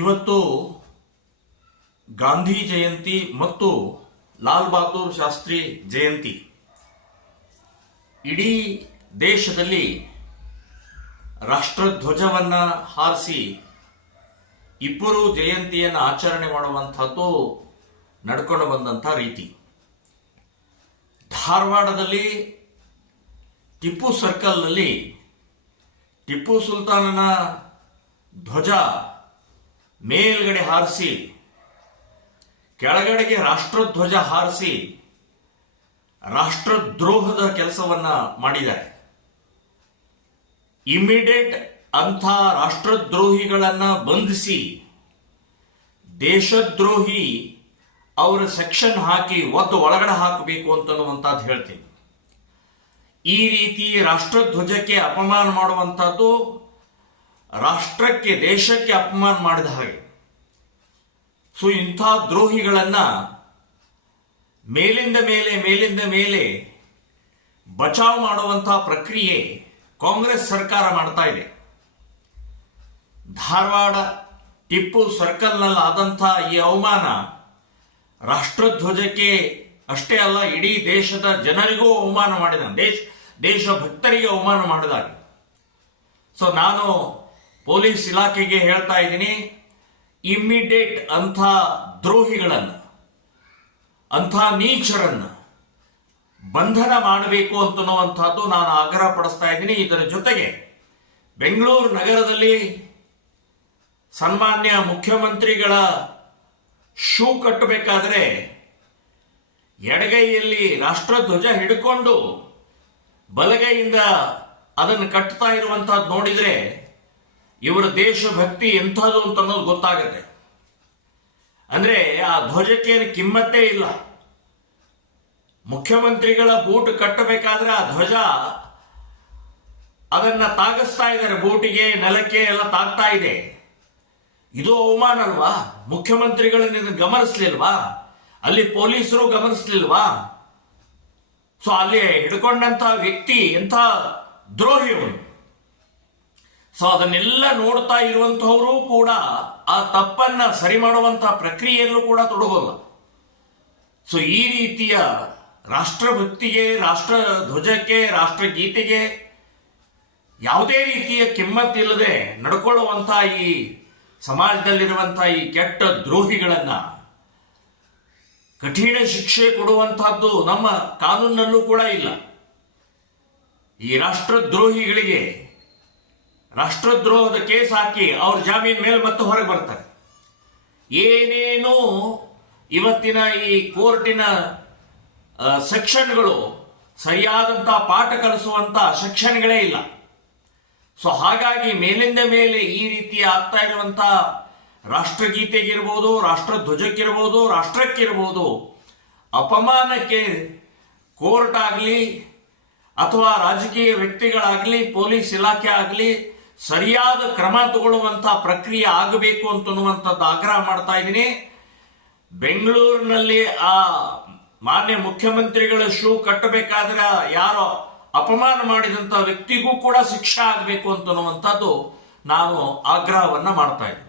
ಇವತ್ತು ಗಾಂಧಿ ಜಯಂತಿ ಮತ್ತು ಲಾಲ್ ಬಹದ್ದೂರ್ ಶಾಸ್ತ್ರಿ ಜಯಂತಿ ಇಡೀ ದೇಶದಲ್ಲಿ ರಾಷ್ಟ್ರಧ್ವಜವನ್ನ ಹಾರಿಸಿ ಇಬ್ಬರು ಜಯಂತಿಯನ್ನು ಆಚರಣೆ ಮಾಡುವಂಥದ್ದು ನಡ್ಕೊಂಡು ಬಂದಂಥ ರೀತಿ ಧಾರವಾಡದಲ್ಲಿ ಟಿಪ್ಪು ಸರ್ಕಲ್ನಲ್ಲಿ ಟಿಪ್ಪು ಸುಲ್ತಾನನ ಧ್ವಜ ಮೇಲ್ಗಡೆ ಹಾರಿಸಿ ಕೆಳಗಡೆಗೆ ರಾಷ್ಟ್ರಧ್ವಜ ಹಾರಿಸಿ ರಾಷ್ಟ್ರದ್ರೋಹದ ಕೆಲಸವನ್ನ ಮಾಡಿದ್ದಾರೆ ಇಮಿಡಿಯೇಟ್ ಅಂಥ ರಾಷ್ಟ್ರದ್ರೋಹಿಗಳನ್ನ ಬಂಧಿಸಿ ದೇಶದ್ರೋಹಿ ಅವರ ಸೆಕ್ಷನ್ ಹಾಕಿ ಒತ್ತು ಒಳಗಡೆ ಹಾಕಬೇಕು ಅಂತನ್ನುವಂಥದ್ದು ಹೇಳ್ತೀನಿ ಈ ರೀತಿ ರಾಷ್ಟ್ರಧ್ವಜಕ್ಕೆ ಅಪಮಾನ ಮಾಡುವಂಥದ್ದು ರಾಷ್ಟ್ರಕ್ಕೆ ದೇಶಕ್ಕೆ ಅಪಮಾನ ಮಾಡಿದ ಹಾಗೆ ಸೊ ಇಂಥ ದ್ರೋಹಿಗಳನ್ನು ಮೇಲಿಂದ ಮೇಲೆ ಮೇಲಿಂದ ಮೇಲೆ ಬಚಾವ್ ಮಾಡುವಂತಹ ಪ್ರಕ್ರಿಯೆ ಕಾಂಗ್ರೆಸ್ ಸರ್ಕಾರ ಮಾಡ್ತಾ ಇದೆ ಧಾರವಾಡ ಟಿಪ್ಪು ಸರ್ಕಲ್ನಲ್ಲಿ ಆದಂತಹ ಈ ಅವಮಾನ ರಾಷ್ಟ್ರಧ್ವಜಕ್ಕೆ ಅಷ್ಟೇ ಅಲ್ಲ ಇಡೀ ದೇಶದ ಜನರಿಗೂ ಅವಮಾನ ಮಾಡಿದ ದೇಶ ದೇಶ ಭಕ್ತರಿಗೆ ಅವಮಾನ ಮಾಡಿದಾಗ ಸೊ ನಾನು ಪೊಲೀಸ್ ಇಲಾಖೆಗೆ ಹೇಳ್ತಾ ಇದ್ದೀನಿ ಇಮ್ಮಿಡಿಯೇಟ್ ಅಂಥ ದ್ರೋಹಿಗಳನ್ನು ಅಂಥ ನೀಚರನ್ನು ಬಂಧನ ಮಾಡಬೇಕು ಅಂತನ್ನುವಂಥದ್ದು ನಾನು ಆಗ್ರಹ ಪಡಿಸ್ತಾ ಇದ್ದೀನಿ ಇದರ ಜೊತೆಗೆ ಬೆಂಗಳೂರು ನಗರದಲ್ಲಿ ಸನ್ಮಾನ್ಯ ಮುಖ್ಯಮಂತ್ರಿಗಳ ಶೂ ಕಟ್ಟಬೇಕಾದ್ರೆ ಎಡಗೈಯಲ್ಲಿ ರಾಷ್ಟ್ರಧ್ವಜ ಹಿಡ್ಕೊಂಡು ಬಲಗೈಯಿಂದ ಅದನ್ನು ಕಟ್ತಾ ಇರುವಂಥದ್ದು ನೋಡಿದರೆ ಇವರ ದೇಶಭಕ್ತಿ ಎಂಥದ್ದು ಅಂತ ಅನ್ನೋದು ಗೊತ್ತಾಗುತ್ತೆ ಅಂದ್ರೆ ಆ ಧ್ವಜಕ್ಕೆ ಏನು ಕಿಮ್ಮತ್ತೇ ಇಲ್ಲ ಮುಖ್ಯಮಂತ್ರಿಗಳ ಬೂಟು ಕಟ್ಟಬೇಕಾದ್ರೆ ಆ ಧ್ವಜ ಅದನ್ನ ತಾಗಿಸ್ತಾ ಇದ್ದಾರೆ ಬೂಟಿಗೆ ನೆಲಕ್ಕೆ ಎಲ್ಲ ತಾಗ್ತಾ ಇದೆ ಇದು ಅವಮಾನ ಅಲ್ವಾ ಮುಖ್ಯಮಂತ್ರಿಗಳನ್ನ ಗಮನಿಸ್ಲಿಲ್ವಾ ಅಲ್ಲಿ ಪೊಲೀಸರು ಗಮನಿಸ್ಲಿಲ್ವಾ ಸೊ ಅಲ್ಲಿ ಹಿಡ್ಕೊಂಡಂತ ವ್ಯಕ್ತಿ ಎಂಥ ದ್ರೋಹಿ ಅವನು ಸೊ ಅದನ್ನೆಲ್ಲ ನೋಡ್ತಾ ಇರುವಂತಹವರು ಕೂಡ ಆ ತಪ್ಪನ್ನ ಸರಿ ಮಾಡುವಂತಹ ಪ್ರಕ್ರಿಯೆಯಲ್ಲೂ ಕೂಡ ತೊಡಗೋಲ್ಲ ಸೊ ಈ ರೀತಿಯ ರಾಷ್ಟ್ರಭಕ್ತಿಗೆ ರಾಷ್ಟ್ರ ಧ್ವಜಕ್ಕೆ ರಾಷ್ಟ್ರಗೀತೆಗೆ ಯಾವುದೇ ರೀತಿಯ ಕಿಮ್ಮತ್ತಿಲ್ಲದೆ ನಡ್ಕೊಳ್ಳುವಂತಹ ಈ ಸಮಾಜದಲ್ಲಿರುವಂತಹ ಈ ಕೆಟ್ಟ ದ್ರೋಹಿಗಳನ್ನ ಕಠಿಣ ಶಿಕ್ಷೆ ಕೊಡುವಂತಹದ್ದು ನಮ್ಮ ಕಾನೂನಲ್ಲೂ ಕೂಡ ಇಲ್ಲ ಈ ರಾಷ್ಟ್ರದ್ರೋಹಿಗಳಿಗೆ ರಾಷ್ಟ್ರದ್ರೋಹದ ಕೇಸ್ ಹಾಕಿ ಅವ್ರ ಜಾಮೀನ್ ಮೇಲೆ ಮತ್ತೆ ಹೊರಗೆ ಬರ್ತಾರೆ ಏನೇನೋ ಇವತ್ತಿನ ಈ ಕೋರ್ಟಿನ ಸೆಕ್ಷನ್ಗಳು ಸರಿಯಾದಂಥ ಪಾಠ ಕಲಿಸುವಂಥ ಸೆಕ್ಷನ್ಗಳೇ ಇಲ್ಲ ಸೊ ಹಾಗಾಗಿ ಮೇಲಿಂದ ಮೇಲೆ ಈ ರೀತಿ ಆಗ್ತಾ ಇರುವಂತಹ ರಾಷ್ಟ್ರಗೀತೆಗಿರ್ಬೋದು ರಾಷ್ಟ್ರಧ್ವಜಕ್ಕಿರ್ಬೋದು ರಾಷ್ಟ್ರಕ್ಕಿರ್ಬೋದು ಅಪಮಾನಕ್ಕೆ ಕೋರ್ಟ್ ಆಗಲಿ ಅಥವಾ ರಾಜಕೀಯ ವ್ಯಕ್ತಿಗಳಾಗಲಿ ಪೊಲೀಸ್ ಇಲಾಖೆ ಆಗಲಿ ಸರಿಯಾದ ಕ್ರಮ ತಗೊಳ್ಳುವಂತಹ ಪ್ರಕ್ರಿಯೆ ಆಗಬೇಕು ಅಂತನ್ನುವಂಥದ್ದು ಆಗ್ರಹ ಮಾಡ್ತಾ ಇದ್ದೀನಿ ಬೆಂಗಳೂರಿನಲ್ಲಿ ಆ ಮಾನ್ಯ ಮುಖ್ಯಮಂತ್ರಿಗಳ ಶೂ ಕಟ್ಟಬೇಕಾದ್ರೆ ಯಾರೋ ಅಪಮಾನ ಮಾಡಿದಂಥ ವ್ಯಕ್ತಿಗೂ ಕೂಡ ಶಿಕ್ಷೆ ಆಗಬೇಕು ಅಂತನ್ನುವಂಥದ್ದು ನಾನು ಆಗ್ರಹವನ್ನ ಮಾಡ್ತಾ ಇದ್ದೀನಿ